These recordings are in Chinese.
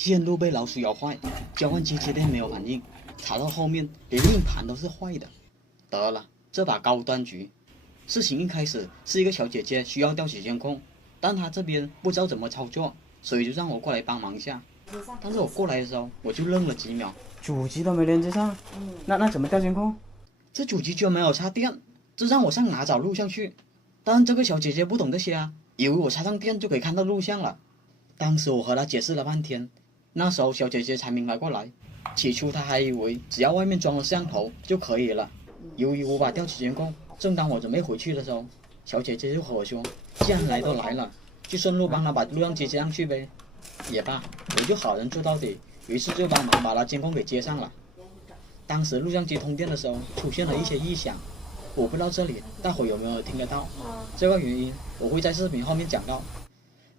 线路被老鼠咬坏，交换机接电没有反应，查到后面连硬盘都是坏的。得了，这把高端局。事情一开始是一个小姐姐需要调取监控，但她这边不知道怎么操作，所以就让我过来帮忙一下。但是我过来的时候，我就愣了几秒，主机都没连接上，那怎么调监控？这主机居然没有插电，这让我上哪找录像去？但这个小姐姐不懂这些啊，以为我插上电就可以看到录像了。当时我和她解释了半天，那时候小姐姐才明白过来。起初她还以为只要外面装了摄像头就可以了。由于无法调取监控，正当我准备回去的时候，小姐姐就和我说，既然来都来了，就顺路帮她把录像机接上去呗。也罢，我就好人做到底，于是就帮忙把她监控给接上了。当时录像机通电的时候出现了一些异响，我不知道这里大伙有没有听得到，这个原因我会在视频后面讲到。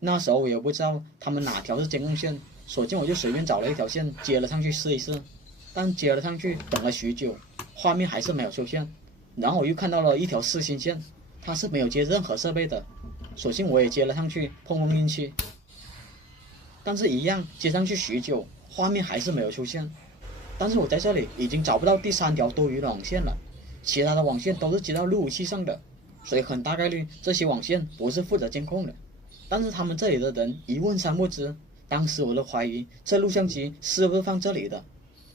那时候我也不知道他们哪条是监控线，索性我就随便找了一条线接了上去试一试。但接了上去等了许久，画面还是没有出现。然后我又看到了一条视新线，它是没有接任何设备的，索性我也接了上去碰碰运气。但是一样接上去许久，画面还是没有出现。但是我在这里已经找不到第三条多余的网线了，其他的网线都是接到路由器上的，所以很大概率这些网线不是负责监控的。但是他们这里的人一问三不知，当时我都怀疑这录像机是不是放这里的。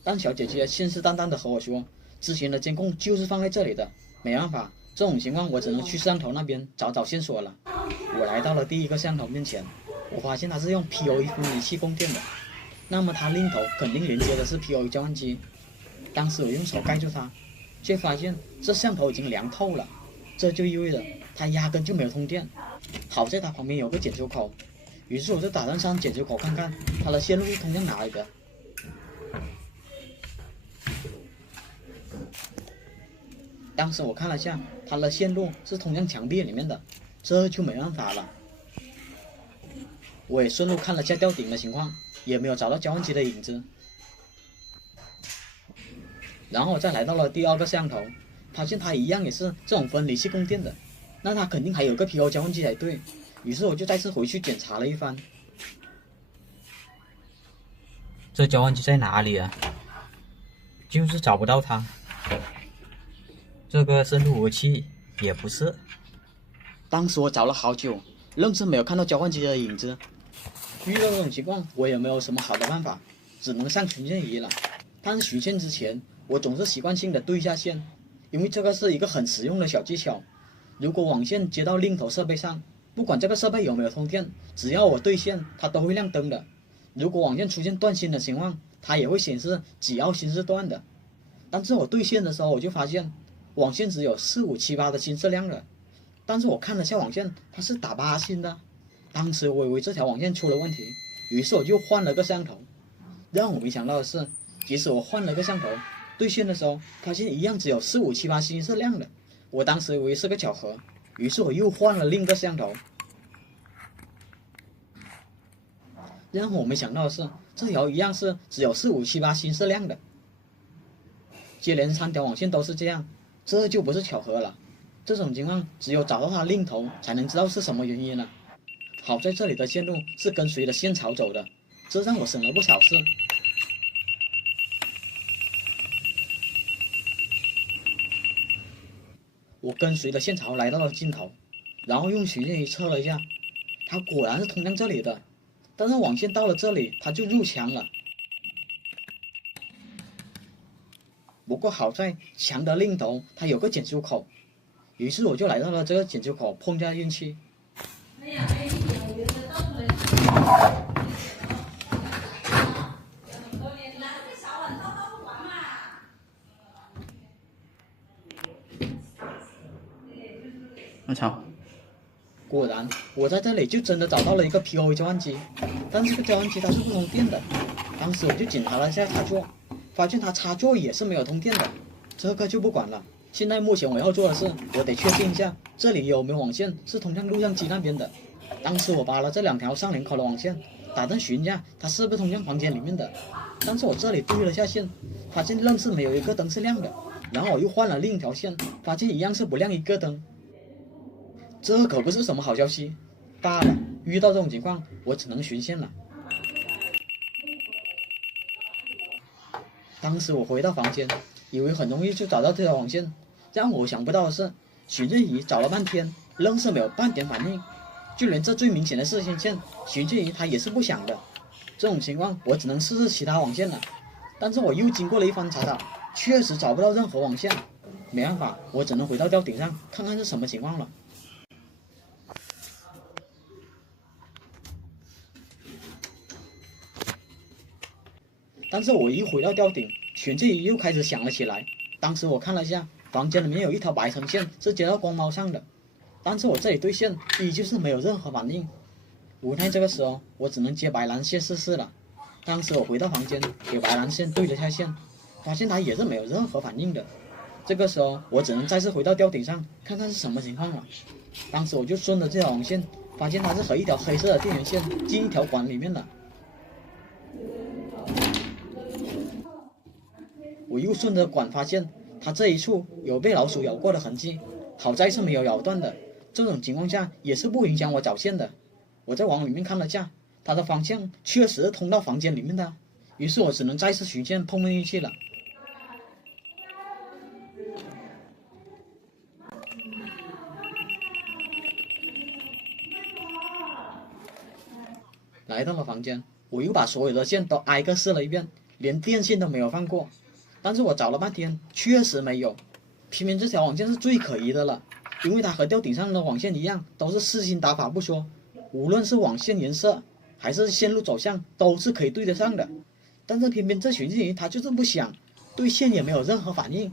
但小姐姐信誓旦旦的和我说，之前的监控就是放在这里的。没办法，这种情况我只能去摄像头那边找找线索了。我来到了第一个摄像头面前，我发现它是用 PoE 分离器供电的，那么它另一头肯定连接的是 PoE 交换机。当时我用手盖住它，却发现这摄像头已经凉透了，这就意味着它压根就没有通电。好在它旁边有个剪出口，于是我就打算上剪出口看看它的线路是通向哪里的。当时我看了下，它的线路是通向墙壁里面的，这就没办法了。我也顺路看了下吊顶的情况，也没有找到交换机的影子。然后我再来到了第二个摄像头，发现它一样也是这种分离器供电的，那它肯定还有个 PO 交换机才对。于是我就再次回去检查了一番。这交换机在哪里啊？就是找不到它。这个是路由器，也不是。当时我找了好久，愣是没有看到交换机的影子。遇到这种情况，我也没有什么好的办法，只能上巡线仪了。但是巡线之前，我总是习惯性的对一下线，因为这个是一个很实用的小技巧。如果网线接到另一头设备上，不管这个设备有没有通电，只要我对线，它都会亮灯的。如果网线出现断芯的情况，它也会显示几号芯是断的。但是我对线的时候，我就发现网线只有4、5、7、8的芯是亮的，但是我看了下网线，它是打8芯的。当时我以为这条网线出了问题，于是我就换了个摄像头。让我没想到的是，即使我换了个摄像头，对线的时候发现一样只有4、5、7、8芯是亮的。我当时以为是个巧合，于是我又换了另一个摄像头。让我没想到的是，这条一样是只有4、5、7、8芯是亮的。接连3条网线都是这样，这就不是巧合了。这种情况只有找到它另一头才能知道是什么原因了。好在这里的线路是跟随着线槽走的，这让我省了不少事。我跟随着线槽来到了尽头，然后用巡线仪测了一下，它果然是通向这里的。但是网线到了这里，它就入墙了。不过好在墙的另一头它有个剪出口，于是我就来到了这个剪出口碰下运气。我操！果然，我在这里就真的找到了一个 PoE 交换机，但这个交换机它是不通电的。当时我就检查了一下插座，发现它插座也是没有通电的。这个就不管了，现在目前我要做的是，我得确定一下这里有没有网线是通向录像机那边的。当时我拔了这2条上连口的网线，打算寻一下它是不是通向房间里面的。但是我这里对了下线，发现愣是没有一个灯是亮的。然后我又换了另一条线，发现一样是不亮一个灯。这可不是什么好消息。罢了，遇到这种情况，我只能巡线了。当时我回到房间，以为很容易就找到这条网线，让我想不到的是，寻迹仪找了半天，仍是没有半点反应，就连这最明显的视线线，寻迹仪它也是不响的。这种情况，我只能试试其他网线了。但是我又经过了一番查找，确实找不到任何网线。没办法，我只能回到吊顶上看看是什么情况了。但是我一回到吊顶，寻迹仪又开始响了起来。当时我看了一下，房间里面有一条白橙线是接到光猫上的，但是我这里对线依旧是没有任何反应。无奈这个时候，我只能接白蓝线试试了。当时我回到房间，给白蓝线对了下线，发现它也是没有任何反应的。这个时候，我只能再次回到吊顶上看看是什么情况了。当时我就顺着这条网线，发现它是和一条黑色的电源线进一条管里面了。我又顺着管发现，它这一处有被老鼠咬过的痕迹，好在是没有咬断的。这种情况下也是不影响我找线的。我再往里面看了下，它的方向确实是通到房间里面的，于是我只能再次循线碰运气了。来到了房间，我又把所有的线都挨个试了一遍，连电线都没有放过。但是我找了半天，确实没有。偏偏这条网线是最可疑的了，因为它和吊顶上的网线一样，都是四星打法不说，无论是网线颜色还是线路走向，都是可以对得上的。但是偏偏这寻迹仪它就是不响，对线也没有任何反应，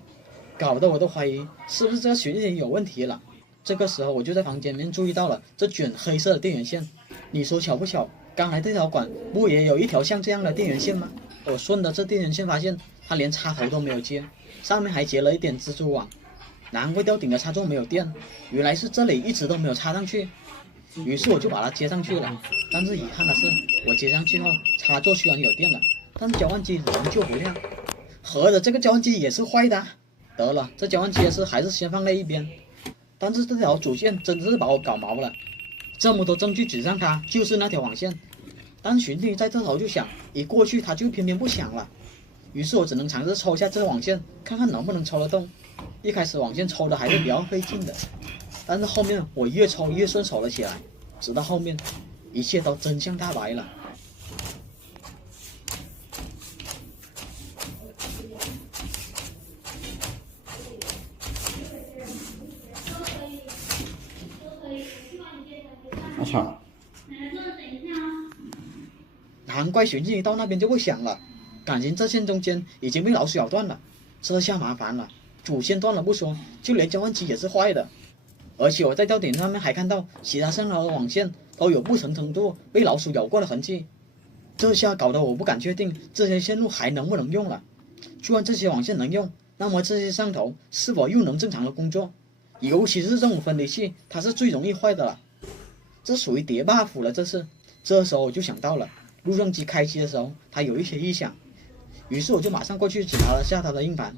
搞得我都怀疑是不是这个寻迹仪有问题了。这个时候我就在房间里面注意到了这卷黑色的电源线，你说巧不巧？刚才这条管不也有一条像这样的电源线吗？我顺着这电源线发现，它连插头都没有接，上面还结了一点蜘蛛网，难怪吊顶的插座没有电，原来是这里一直都没有插上去。于是我就把它接上去了，但是遗憾的是，我接上去后，插座虽然有电了，但是交换机仍旧不亮，合着这个交换机也是坏的。得了，这交换机的事还是先放在一边。但是这条主线真的是把我搞毛了。这么多证据指向它就是那条网线，但寻迹在这头就响，一过去它就偏偏不响了。于是我只能尝试抽一下这个网线，看看能不能抽得动。一开始网线抽的还是比较费劲的，但是后面我越抽越顺手了起来，直到后面一切都真相大白了。我操！难怪寻迹到那边就会响了，感情这线中间已经被老鼠咬断了，这下麻烦了。主线断了不说，就连交换机也是坏的，而且我在吊顶上面还看到其他上头的网线都有不同程度被老鼠咬过的痕迹，这下搞得我不敢确定这些线路还能不能用了。就算这些网线能用，那么这些上头是否又能正常的工作？尤其是这种分离器，它是最容易坏的了。这属于叠 buff 了，这是。这时候我就想到了，录像机开机的时候它有一些异响，于是我就马上过去检查了下它的硬盘。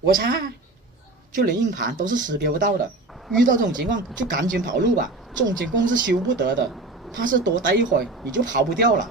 我擦，就连硬盘都是识别不到的。遇到这种情况就赶紧跑路吧，这种情况是修不得的，它是多待一会儿你就跑不掉了。